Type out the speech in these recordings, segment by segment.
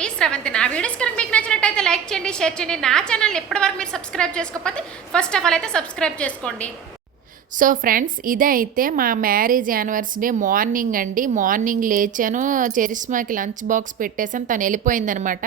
మీ స్రవంతి నా వీడియోస్ కనుక మీకు నచ్చినట్టయితే లైక్ చేయండి షేర్ చేయండి. నా ఛానల్ ఎప్పటివరకు మీరు సబ్స్క్రైబ్ చేసుకోకపోతే ఫస్ట్ ఆఫ్ ఆల్ అయితే సబ్స్క్రైబ్ చేసుకోండి. సో ఫ్రెండ్స్ ఇదైతే మా మ్యారేజ్ యానివర్సరీ మార్నింగ్ అండి. మార్నింగ్ లేచాను చరిష్మాకి లంచ్ బాక్స్ పెట్టేసాను తను వెళ్ళిపోయిందనమాట.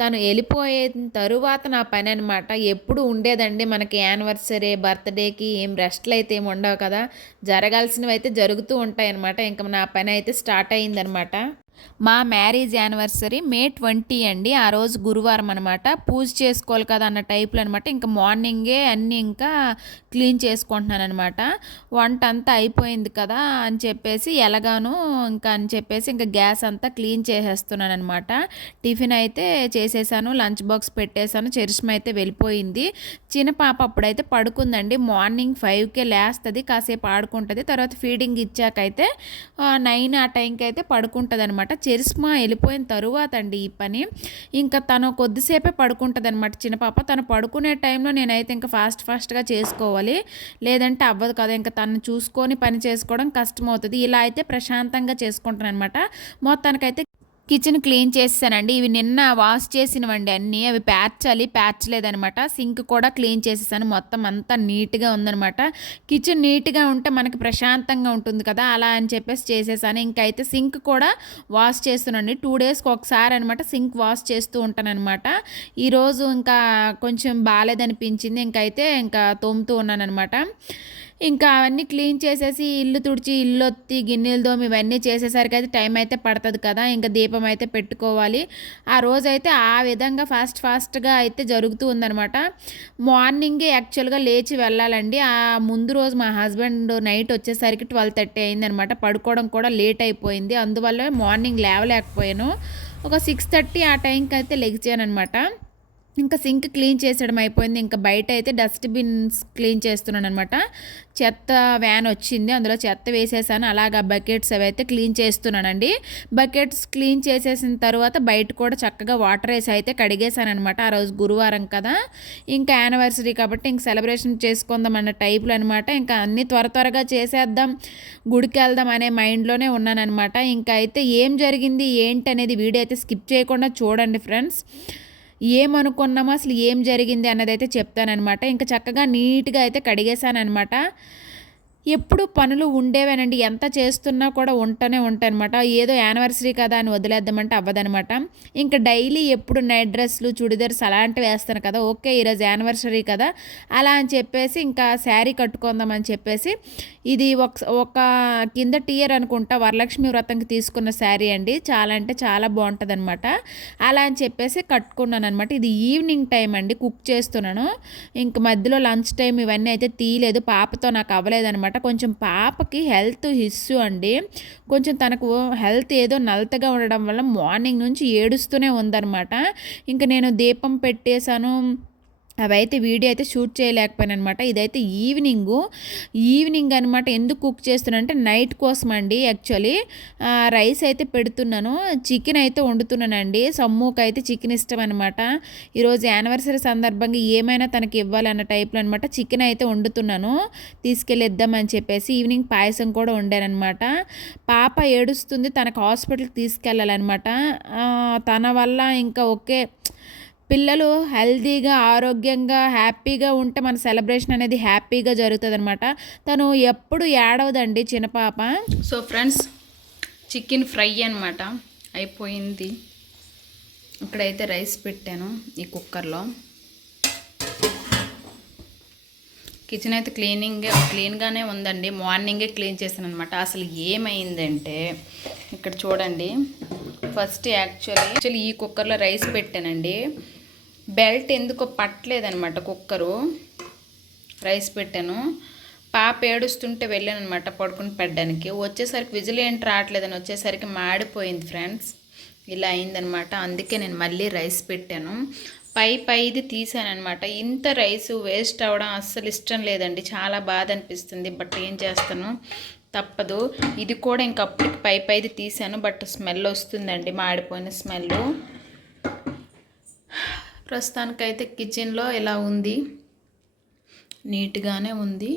తను వెళ్ళిపోయిన తరువాత నా పని అనమాట ఎప్పుడు ఉండేదండి మనకి యానివర్సరీ బర్త్డేకి ఏం రెస్ట్లు అయితే ఏమి ఉండవు కదా. జరగాల్సినవి అయితే జరుగుతూ ఉంటాయి అనమాట ఇంకా నా పని అయితే స్టార్ట్ అయిందనమాట మా మ్యారేజ్ యానివర్సరీ మే ట్వంటీ అండి. ఆ రోజు గురువారం అనమాట పూజ చేసుకోవాలి కదా అన్న టైప్లో అనమాట ఇంకా మార్నింగే అన్నీ ఇంకా క్లీన్ చేసుకుంటున్నాను అనమాట వంట అంతా అయిపోయింది కదా అని చెప్పేసి ఎలాగాను ఇంకా అని చెప్పేసి ఇంకా గ్యాస్ అంతా క్లీన్ చేసేస్తున్నాను అనమాట టిఫిన్ అయితే చేసేసాను లంచ్ బాక్స్ పెట్టేశాను చరిష్మ అయితే వెళ్ళిపోయింది. చిన్న పాప అప్పుడైతే పడుకుందండి. మార్నింగ్ ఫైవ్కే లేస్తుంది కాసేపు ఆడుకుంటుంది. తర్వాత ఫీడింగ్ ఇచ్చాకైతే నైన్ ఆ టైంకి అయితే పడుకుంటుంది అనమాట చెరిస్మా వెళ్ళిపోయిన తరువాత అండి ఈ పని. ఇంకా తను కొద్దిసేపే పడుకుంటుంది అనమాట చిన్న పాప తను పడుకునే టైంలో నేనైతే ఇంకా ఫాస్ట్ ఫాస్ట్గా చేసుకోవాలి. లేదంటే అవ్వదు కదా ఇంకా తను చూసుకొని పని చేసుకోవడం కష్టమవుతుంది. ఇలా అయితే ప్రశాంతంగా చేసుకుంటాను అనమాట మొత్తానికైతే కిచెన్ క్లీన్ చేసేసానండి. ఇవి నిన్న వాష్ చేసినవండి అన్నీ. అవి ప్యార్చాలి ప్యార్చలేదనమాట సింక్ కూడా క్లీన్ చేసేసాను. మొత్తం అంతా నీట్గా ఉందనమాట కిచెన్ నీట్గా ఉంటే మనకి ప్రశాంతంగా ఉంటుంది కదా. అలా అని చెప్పేసి చేసేసాను. ఇంకైతే సింక్ కూడా వాష్ చేస్తున్నాండి టూ డేస్కి ఒకసారి అనమాట సింక్ వాష్ చేస్తూ ఉంటానన్నమాట. ఈరోజు ఇంకా కొంచెం బాగాలేదనిపించింది ఇంకైతే ఇంకా తోముతూ ఉన్నానమాట ఇంకా అవన్నీ క్లీన్ చేసేసి ఇల్లు తుడిచి ఇల్లు ఒత్తి గిన్నెలు దోమి ఇవన్నీ చేసేసరికి అయితే టైం అయితే పడుతుంది కదా. ఇంకా దీపం అయితే పెట్టుకోవాలి. ఆ రోజు అయితే ఆ విధంగా ఫాస్ట్ ఫాస్ట్గా అయితే జరుగుతూ ఉందనమాట మార్నింగే యాక్చువల్గా లేచి వెళ్ళాలండి. ఆ ముందు రోజు మా హస్బెండ్ నైట్ వచ్చేసరికి ట్వెల్వ్ థర్టీ అయిందనమాట పడుకోవడం కూడా లేట్ అయిపోయింది. అందువల్ల మార్నింగ్ లేవలేకపోయాను. ఒక సిక్స్ థర్టీ ఆ టైంకి అయితే లెగిచాను అనమాట ఇంకా సింక్ క్లీన్ చేసేయడం అయిపోయింది. ఇంకా బయట అయితే డస్ట్బిన్స్ క్లీన్ చేస్తున్నాను అనమాట చెత్త వ్యాన్ వచ్చింది. అందులో చెత్త వేసేసాను. అలాగా బకెట్స్ అవి అయితే క్లీన్ చేస్తున్నానండి. బకెట్స్ క్లీన్ చేసేసిన తర్వాత బయట కూడా చక్కగా వాటర్ వేసి అయితే కడిగేశాను అనమాట ఆ రోజు గురువారం కదా. ఇంకా యానివర్సరీ కాబట్టి ఇంక సెలబ్రేషన్ చేసుకుందాం అన్న టైప్లో అనమాట ఇంకా అన్ని త్వర త్వరగా చేసేద్దాం. గుడికి వెళ్దాం అనే మైండ్లోనే ఉన్నానమాట ఇంకా అయితే ఏం జరిగింది ఏంటి అనేది వీడియో అయితే స్కిప్ చేయకుండా చూడండి ఫ్రెండ్స్. ఏమనుకున్నామో అసలు ఏం జరిగింది అన్నది అయితే చెప్తానమాట ఇంకా చక్కగా నీట్గా అయితే కడిగేశానమాట ఎప్పుడు పనులు ఉండేవేనండి. ఎంత చేస్తున్నా కూడా ఉంటూనే ఉంటాయన్నమాట. ఏదో యానివర్సరీ కదా అని వదిలేద్దామంటే అవ్వదనమాట ఇంకా డైలీ ఎప్పుడు నైట్ డ్రెస్లు చుడిదార్స్ అలాంటివి వేస్తాను కదా. ఓకే ఈరోజు యానివర్సరీ కదా. అలా అని చెప్పేసి ఇంకా శారీ కట్టుకుందామని చెప్పేసి ఇది ఒక ఒక కింద టీయర్ అనుకుంటా వరలక్ష్మి వ్రతంకి తీసుకున్న శారీ అండి. చాలా అంటే చాలా బాగుంటుంది అనమాట అలా అని చెప్పేసి కట్టుకున్నాను అనమాట ఇది ఈవినింగ్ టైం అండి. కుక్ చేస్తున్నాను. ఇంక మధ్యలో లంచ్ టైం ఇవన్నీ అయితే తీయలేదు. పాపతో నాకు అవ్వలేదనమాట కొంచెం పాపకి హెల్త్ ఇష్యూ అండి. కొంచెం తనకు హెల్త్ ఏదో నలతగా ఉండడం వల్ల మార్నింగ్ నుంచి ఏడుస్తూనే ఉందన్నమాట. ఇంకా నేను దీపం పెట్టేశాను. అవైతే వీడియో అయితే షూట్ చేయలేకపోయాను అనమాట ఇదైతే ఈవినింగు. ఈవినింగ్ అనమాట ఎందుకు కుక్ చేస్తున్నానంటే నైట్ కోసం అండి యాక్చువల్లీ రైస్ అయితే పెడుతున్నాను. చికెన్ అయితే వండుతున్నానండి. సమ్ముకి అయితే చికెన్ ఇష్టం అనమాట ఈరోజు యానివర్సరీ సందర్భంగా ఏమైనా తనకి ఇవ్వాలన్న టైప్లో అనమాట చికెన్ అయితే వండుతున్నాను. తీసుకెళ్ళిద్దామని చెప్పేసి ఈవినింగ్ పాయసం కూడా వండానమాట పాప ఏడుస్తుంది తనకు హాస్పిటల్కి తీసుకెళ్ళాలన్నమాట. తన వల్ల ఇంకా ఓకే. పిల్లలు హెల్తీగా ఆరోగ్యంగా హ్యాపీగా ఉంటే మన సెలబ్రేషన్ అనేది హ్యాపీగా జరుగుతుంది అనమాట తను ఎప్పుడు ఏడవదండి చిన్న పాప సో ఫ్రెండ్స్ చికెన్ ఫ్రై అనమాట అయిపోయింది. ఇక్కడైతే రైస్ పెట్టాను ఈ కుక్కర్లో. కిచెన్ అయితే క్లీనింగ్ క్లీన్గానే ఉందండి. మార్నింగే క్లీన్ చేశాను అనమాట అసలు ఏమైందంటే ఇక్కడ చూడండి. ఫస్ట్ యాక్చువల్లీ యాక్చువల్లీ ఈ కుక్కర్లో రైస్ పెట్టానండి. బెల్ట్ ఎందుకో పట్టలేదనమాట కుక్కరు. రైస్ పెట్టాను. పాప ఏడుస్తుంటే వెళ్ళాను అనమాట పడుకుని పెట్టడానికి వచ్చేసరికి విజిల్ ఏంటి రావట్లేదని వచ్చేసరికి మాడిపోయింది ఫ్రెండ్స్. ఇలా అయిందనమాట అందుకే నేను మళ్ళీ రైస్ పెట్టాను. పై పైది తీసానమాట ఇంత రైస్ వేస్ట్ అవ్వడం అస్సలు ఇష్టం లేదండి. చాలా బాధ అనిపిస్తుంది. బట్ ఏం చేస్తాను? తప్పదు. ఇది కూడా ఇంకప్పటికి పై పైది తీసాను. బట్ స్మెల్ వస్తుందండి. మాడిపోయిన స్మెల్ ప్రస్తుతానికైతే కిచెన్లో ఇలా ఉంది? నీట్గానే ఉంది.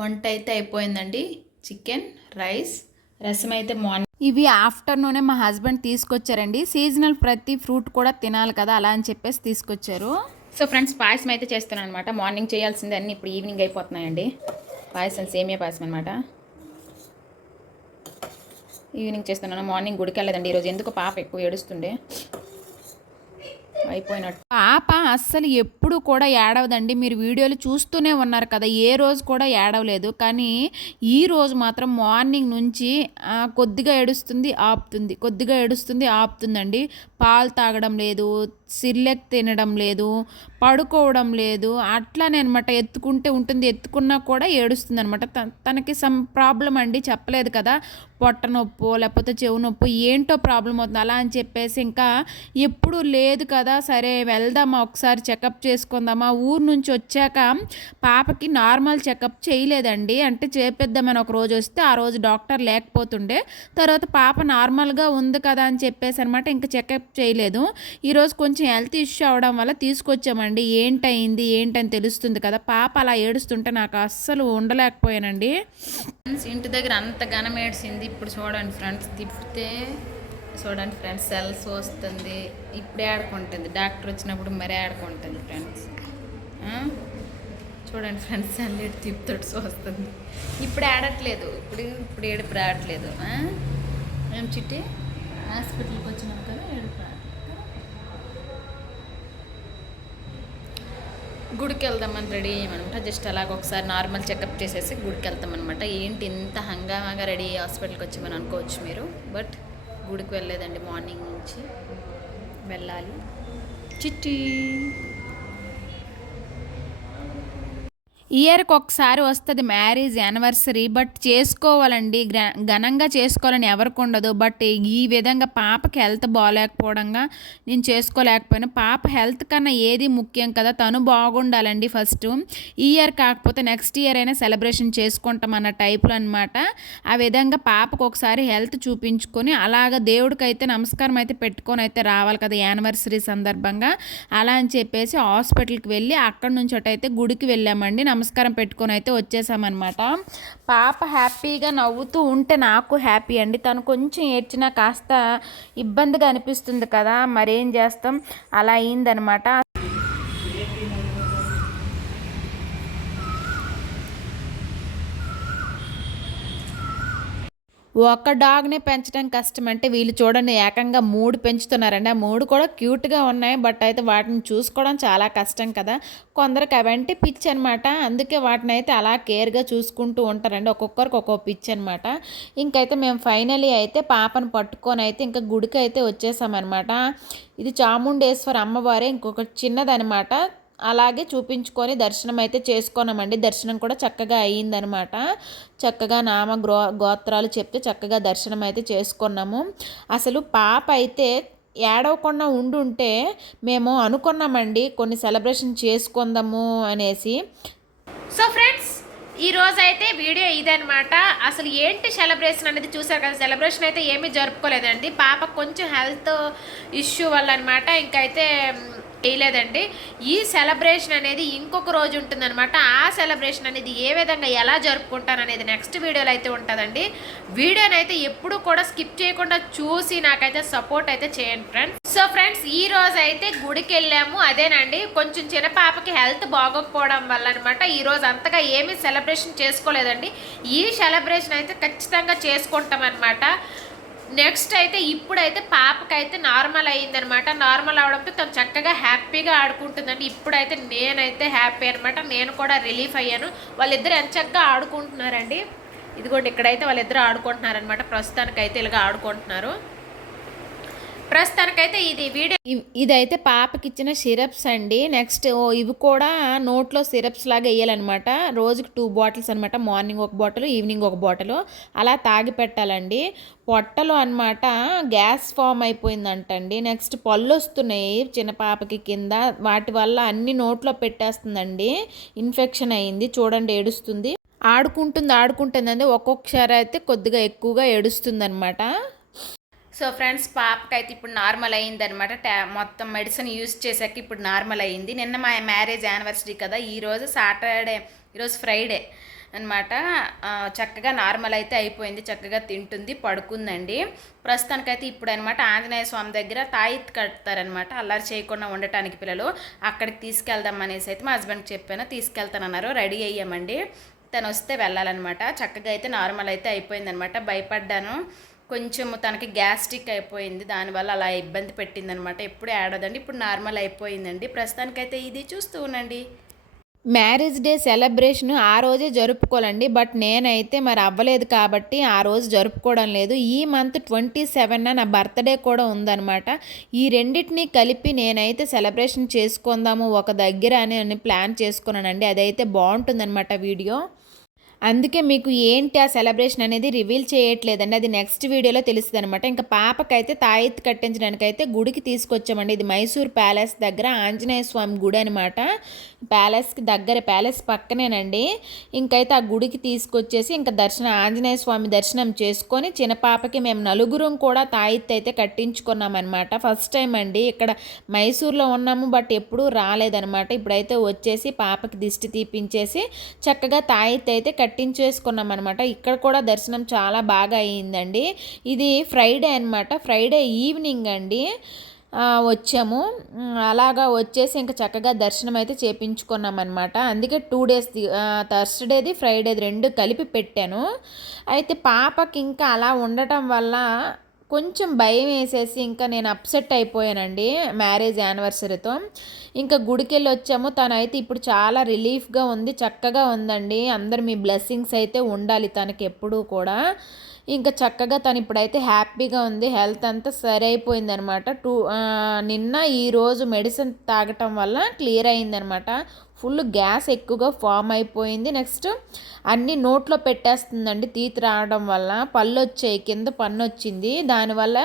వంట అయితే అయిపోయిందండి. చికెన్ రైస్ రసం అయితే మార్నింగ్. ఇవి ఆఫ్టర్నూనే మా హస్బెండ్ తీసుకొచ్చారండి. సీజనల్ ప్రతి ఫ్రూట్ కూడా తినాలి కదా అలా అని చెప్పేసి తీసుకొచ్చారు. సో ఫ్రెండ్స్ పాయసం అయితే చేస్తున్నాను అనమాట మార్నింగ్ చేయాల్సిందే అన్నీ ఇప్పుడు ఈవినింగ్ అయిపోతున్నాయండి. పాయసం సేమియా పాయసం అనమాట ఈవినింగ్ చేస్తున్నాను. మార్నింగ్ గుడికి వెళ్ళదండి ఈరోజు ఎందుకు పాప ఎక్కువ ఏడుస్తుండే. అయిపోయినట్టు. పాప అస్సలు ఎప్పుడు కూడా ఏడవదండి. మీరు వీడియోలు చూస్తూనే ఉన్నారు కదా ఏ రోజు కూడా ఏడవలేదు. కానీ ఈ రోజు మాత్రం మార్నింగ్ నుంచి కొద్దిగా ఏడుస్తుంది ఆపుతుంది. కొద్దిగా ఏడుస్తుంది ఆపుతుందండి. పాలు తాగడం లేదు సిర్లెక్ తినడం లేదు పడుకోవడం లేదు అట్లానే అనమాట ఎత్తుకుంటే ఉంటుంది ఎత్తుకున్నా కూడా ఏడుస్తుంది అనమాట తనకి సమ్ ప్రాబ్లం అండి చెప్పలేదు కదా. పొట్ట నొప్పో లేకపోతే చెవు నొప్పి ఏంటో ప్రాబ్లం అవుతుంది. అలా అని చెప్పేసి ఇంకా ఎప్పుడు లేదు కదా. సరే వెళ్దామా ఒకసారి చెకప్ చేసుకుందామా. ఊరు నుంచి వచ్చాక పాపకి నార్మల్ చెకప్ చేయలేదండి. అంటే చేపిద్దామని ఒక రోజు వస్తే ఆ రోజు డాక్టర్ లేకపోతుండే. తర్వాత పాప నార్మల్గా ఉంది కదా అని చెప్పేసి అనమాట ఇంకా చెకప్ చేయలేదు. ఈరోజు కొంచెం కొంచెం హెల్త్ ఇష్యూ అవడం వల్ల తీసుకొచ్చామండి. ఏంటయింది ఏంటని తెలుస్తుంది కదా. పాప అలా ఏడుస్తుంటే నాకు అస్సలు ఉండలేకపోయానండి. ఫ్రెండ్స్ ఇంటి దగ్గర అంత ఘనం ఏడ్చింది. ఇప్పుడు చూడండి ఫ్రెండ్స్ తిప్పితే చూడండి ఫ్రెండ్స్ సెల్స్ వస్తుంది. ఇప్పుడే ఆడుకుంటుంది. డాక్టర్ వచ్చినప్పుడు మరీ ఆడుకుంటుంది ఫ్రెండ్స్. చూడండి ఫ్రెండ్స్ సెల్ ఎటు తిప్పుతోటి వస్తుంది ఇప్పుడు ఆడట్లేదు. ఇప్పుడు ఇప్పుడు ఏడుపు రావట్లేదు. ఆ? ఏం చిట్టి? హాస్పిటల్కి వచ్చినాం కదా ఏడుపు రావట్లేదు గుడికి వెళ్దామని రెడీ అయ్యామనమాట. జస్ట్ అలాగ ఒకసారి నార్మల్ చెకప్ చేసేసి గుడికి వెళ్తామన్నమాట ఏంటి ఇంత హంగామాగా రెడీ హాస్పిటల్కి వచ్చామని అనుకోవచ్చు మీరు బట్ గుడికి వెళ్ళలేదండి మార్నింగ్ నుంచి వెళ్ళాలి. చిట్టి. ఇయర్కి ఒకసారి వస్తుంది మ్యారేజ్ యానివర్సరీ బట్ చేసుకోవాలండి. ఘనంగా చేసుకోవాలని ఎవరికి ఉండదు. బట్ ఈ విధంగా పాపకి హెల్త్ బాగాలేకపోవడంగా నేను చేసుకోలేకపోయాను. పాప హెల్త్ కన్నా ఏది ముఖ్యం కదా తను బాగుండాలండి ఫస్ట్. ఈ ఇయర్ కాకపోతే నెక్స్ట్ ఇయర్ అయినా సెలబ్రేషన్ చేసుకుంటాం అన్న టైప్లో అనమాట ఆ విధంగా పాపకు ఒకసారి హెల్త్ చూపించుకొని అలాగ దేవుడికి అయితే నమస్కారం అయితే పెట్టుకొని అయితే రావాలి కదా యానివర్సరీ సందర్భంగా. అలా అని చెప్పేసి హాస్పిటల్కి వెళ్ళి అక్కడ నుంచి అయితే గుడికి వెళ్ళామండి. నమస్కారం పెట్టుకొని అయితే వచ్చేసామన్నమాట. పాప హ్యాపీగా నవ్వుతూ ఉంటే నాకు హ్యాపీ అండి. తను కొంచెం ఏడ్చినా కాస్త ఇబ్బందిగా అనిపిస్తుంది కదా. మరేం చేస్తాం? అలా అయిందనమాట ఒక డాగ్ని పెంచడం కష్టం అంటే వీళ్ళు చూడండి ఏకంగా మూడు పెంచుతున్నారండి. ఆ మూడు కూడా క్యూట్గా ఉన్నాయి బట్ అయితే వాటిని చూసుకోవడం చాలా కష్టం కదా. కొందరికి అవంటే పిచ్ అనమాట అందుకే వాటిని అయితే అలా కేర్గా చూసుకుంటూ ఉంటారండి. ఒక్కొక్కరికి ఒక్కొక్క పిచ్ అనమాట ఇంకైతే మేము ఫైనలీ అయితే పాపను పట్టుకొని అయితే ఇంకా గుడికి అయితే వచ్చేసామన్నమాట. ఇది చాముండేశ్వర అమ్మవారే ఇంకొక చిన్నదనమాట అలాగే చూపించుకొని దర్శనం అయితే చేసుకున్నామండి. దర్శనం కూడా చక్కగా అయ్యిందనమాట. చక్కగా నామ గ్రో గోత్రాలు చెప్తే చక్కగా దర్శనం అయితే చేసుకున్నాము. అసలు పాప అయితే ఏడవకుండా ఉండుంటే మేము అనుకున్నామండి కొన్ని సెలబ్రేషన్ చేసుకుందాము అనేసి. సో ఫ్రెండ్స్ ఈ రోజు అయితే వీడియో ఇదనమాట. అసలు ఏంటి సెలబ్రేషన్ అనేది చూసారు కదా సెలబ్రేషన్ అయితే ఏమీ జరుపుకోలేదండి. పాప కొంచెం హెల్త్ ఇష్యూ వల్ల అనమాట ఇంకైతే చేయలేదండి ఈ సెలబ్రేషన్ అనేది ఇంకొక రోజు ఉంటుందన్నమాట. ఆ సెలబ్రేషన్ అనేది ఏ విధంగా ఎలా జరుపుకుంటాను అనేది నెక్స్ట్ వీడియోలో అయితే ఉంటుందండి. వీడియోని అయితే ఎప్పుడు కూడా స్కిప్ చేయకుండా చూసి నాకైతే సపోర్ట్ అయితే చేయండి ఫ్రెండ్స్. సో ఫ్రెండ్స్ ఈ రోజు అయితే గుడికి వెళ్ళాము. అదేనండి కొంచెం చిన్న పాపకి హెల్త్ బాగోకపోవడం వల్ల అనమాట ఈ రోజు అంతగా ఏమీ సెలబ్రేషన్ చేసుకోలేదండి. ఈ సెలబ్రేషన్ అయితే ఖచ్చితంగా చేసుకుంటాం అనమాట నెక్స్ట్ అయితే ఇప్పుడైతే పాపకైతే నార్మల్ అయ్యిందనమాట నార్మల్ అవడంతో తను చక్కగా హ్యాపీగా ఆడుకుంటుందండి. ఇప్పుడైతే నేనైతే హ్యాపీ అనమాట నేను కూడా రిలీఫ్ అయ్యాను. వాళ్ళిద్దరు ఎంత చక్కగా ఆడుకుంటున్నారండి. ఇదిగోండి ఇక్కడైతే వాళ్ళిద్దరు ఆడుకుంటున్నారనమాట ప్రస్తుతానికైతే ఇలాగ ఆడుకుంటున్నారు. ప్రస్తుతానికైతే ఇది వీడియో ఇదైతే పాపకి ఇచ్చిన సిరప్స్ అండి. నెక్స్ట్ ఓ ఇవి కూడా నోట్లో సిరప్స్ లాగా వేయాలన్నమాట రోజుకి టూ బాటిల్స్ అనమాట మార్నింగ్ ఒక బాటిల్ ఈవినింగ్ ఒక బాటిల్. అలా తాగి పెట్టాలండి. పొట్టలో అన్నమాట గ్యాస్ ఫామ్ అయిపోయిందంటండి. నెక్స్ట్ పళ్ళు వస్తున్నాయి చిన్న పాపకి కింద. వాటి వల్ల అన్ని నోట్లో పెట్టేస్తుందండి. ఇన్ఫెక్షన్ అయింది. చూడండి ఏడుస్తుంది. ఆడుకుంటుంది ఆడుకుంటుందండి. ఒక్కొక్కసారి అయితే కొద్దిగా ఎక్కువగా ఏడుస్తుంది సో ఫ్రెండ్స్ పాపకైతే ఇప్పుడు నార్మల్ అయిందనమాట టా మొత్తం మెడిసిన్ యూజ్ చేశాక ఇప్పుడు నార్మల్ అయింది నిన్న మా మ్యారేజ్ యానివర్సరీ కదా ఈరోజు సాటర్డే ఈరోజు ఫ్రైడే అనమాట చక్కగా నార్మల్ అయితే అయిపోయింది చక్కగా తింటుంది పడుకుందండి. ప్రస్తుతానికైతే ఇప్పుడు అనమాట ఆంజనేయ స్వామి దగ్గర తాయిత్ కడతారనమాట అల్లరి చేయకుండా ఉండటానికి పిల్లలు అక్కడికి తీసుకెళ్దాం అనేసి అయితే మా హస్బెండ్కి చెప్పాను. తీసుకెళ్తానన్నారు రెడీ అయ్యామండి. తను వస్తే వెళ్ళాలన్నమాట. చక్కగా అయితే నార్మల్ అయితే అయిపోయిందనమాట భయపడ్డాను. కొంచెం తనకి గ్యాస్ట్రిక్ అయిపోయింది దానివల్ల అలా ఇబ్బంది పెట్టిందనమాట ఎప్పుడు ఆడదండి ఇప్పుడు నార్మల్ అయిపోయిందండి. ప్రస్తుతానికైతే ఇది చూస్తూ ఉండండి. మ్యారేజ్ డే సెలబ్రేషన్ ఆ రోజే జరుపుకోవాలండి బట్ నేనైతే మరి అవ్వలేదు కాబట్టి ఆ రోజు జరుపుకోవడం లేదు. ఈ మంత్ ట్వంటీ సెవెన్ నా బర్త్డే కూడా ఉందన్నమాట. ఈ రెండింటిని కలిపి నేనైతే సెలబ్రేషన్ చేసుకుందాము ఒక దగ్గర అని అని ప్లాన్ చేసుకున్నానండి. అదైతే బాగుంటుందన్నమాట వీడియో. అందుకే మీకు ఏంటి ఆ సెలబ్రేషన్ అనేది రివీల్ చేయట్లేదండి. అది నెక్స్ట్ వీడియోలో తెలుస్తుంది అనమాట ఇంకా పాపకైతే తాయెత్తు కట్టించడానికైతే గుడికి తీసుకొచ్చామండి. ఇది మైసూర్ ప్యాలెస్ దగ్గర ఆంజనేయ స్వామి గుడి అనమాట ప్యాలెస్కి దగ్గర ప్యాలెస్ పక్కనేనండి. ఇంకైతే ఆ గుడికి తీసుకొచ్చేసి ఇంకా దర్శనం ఆంజనేయ స్వామి దర్శనం చేసుకొని చిన్న పాపకి మేము నలుగురం కూడా తాయెత్తు అయితే కట్టించుకున్నామన్నమాట. ఫస్ట్ టైం అండి. ఇక్కడ మైసూర్లో ఉన్నాము బట్ ఎప్పుడూ రాలేదనమాట ఇప్పుడైతే వచ్చేసి పాపకి దిష్టి తీపించేసి చక్కగా తాయెత్తు అయితే కట్టించేసుకున్నాం అనమాట ఇక్కడ కూడా దర్శనం చాలా బాగా అయ్యిందండి ఇది ఫ్రైడే అనమాట ఫ్రైడే ఈవినింగ్ అండి. వచ్చాము. అలాగా వచ్చేసి ఇంకా చక్కగా దర్శనం అయితే చేపించుకున్నాం అనమాట అందుకే టూ డేస్ థర్స్డేది ఫ్రైడేది రెండు కలిపి పెట్టాను. అయితే పాపకి ఇంకా అలా ఉండటం వల్ల కొంచెం భయం వేసేసి ఇంకా నేను అప్సెట్ అయిపోయానండి మ్యారేజ్ యానివర్సరీతో ఇంకా గుడికెళ్ళి వచ్చాము. తనైతే అయితే ఇప్పుడు చాలా రిలీఫ్గా ఉంది చక్కగా ఉందండి. అందరు మీ బ్లెస్సింగ్స్ అయితే ఉండాలి తనకి ఎప్పుడూ కూడా. ఇంకా చక్కగా తను ఇప్పుడైతే హ్యాపీగా ఉంది హెల్త్ అంతా సరి అయిపోయిందనమాట టూ నిన్న ఈరోజు మెడిసిన్ తాగటం వల్ల క్లియర్ అయిందనమాట. ఫుల్ గ్యాస్ ఎక్కువగా ఫామ్ అయిపోయింది. నెక్స్ట్ అన్ని నోట్లో పెట్టేస్తుందండి తీతి రావడం వల్ల. పళ్ళు వచ్చాయి కింద పన్ను వచ్చింది. దానివల్ల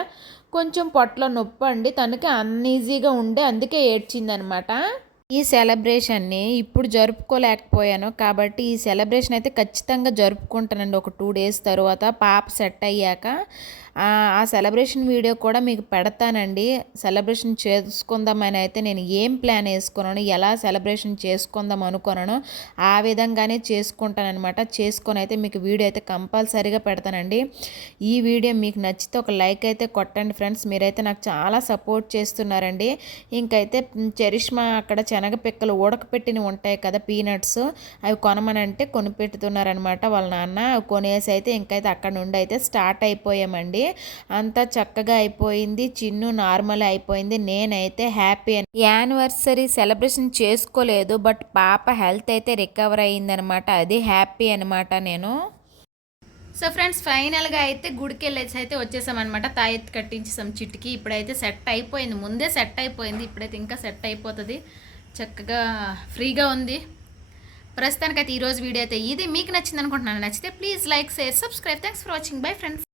కొంచెం పొట్ల నొప్పి అండి. తనకి అన్ఈజీగా ఉండే అందుకే ఏడ్చిందనమాట. ఈ సెలబ్రేషన్ని ఇప్పుడు జరుపుకోలేకపోయాను కాబట్టి ఈ సెలబ్రేషన్ అయితే ఖచ్చితంగా జరుపుకుంటానండి. ఒక టూ డేస్ తర్వాత పాప సెట్ అయ్యాక ఆ సెలబ్రేషన్ వీడియో కూడా మీకు పెడతానండి. సెలబ్రేషన్ చేసుకుందామని అయితే నేను ఏం ప్లాన్ వేసుకున్నాను ఎలా సెలబ్రేషన్ చేసుకుందాం అనుకున్నాను ఆ విధంగానే చేసుకుంటానమాట చేసుకొని అయితే మీకు వీడియో అయితే కంపల్సరీగా పెడతానండి. ఈ వీడియో మీకు నచ్చితే ఒక లైక్ అయితే కొట్టండి ఫ్రెండ్స్. మీరైతే నాకు చాలా సపోర్ట్ చేస్తున్నారండి. ఇంకైతే చరిష్మా అక్కడ శనగ పిక్కలు ఉడకపెట్టినవి ఉంటాయి కదా పీనట్స్ అవి కొనమనంటే కొనిపెడుతున్నారనమాట వాళ్ళ నాన్న. అవి కొనేసి అయితే ఇంకైతే అక్కడ నుండి అయితే స్టార్ట్ అయిపోయామండి. అంతా చక్కగా అయిపోయింది. చిన్ను నార్మల్ అయిపోయింది. నేనైతే హ్యాపీ యానివర్సరీ సెలబ్రేషన్ చేసుకోలేదు. బట్ పాప హెల్త్ అయితే రికవర్ అయ్యిందనమాట. అది హ్యాపీ అనమాట నేను. సో ఫ్రెండ్స్ ఫైనల్గా అయితే గుడికి వెళ్ళేసి అయితే వచ్చేసామన్నమాట. తాయెత్తు కట్టించేసాం చిట్టుకి. ఇప్పుడైతే సెట్ అయిపోయింది. ముందే సెట్ అయిపోయింది. ఇప్పుడైతే ఇంకా సెట్ అయిపోతుంది. చక్కగా ఫ్రీగా ఉంది. ప్రస్తుతానికైతే ఈరోజు వీడియో అయితే ఇది. మీకు నచ్చింది అనుకుంటున్నాను నచ్చితే please like share subscribe. Thanks for watching bye friends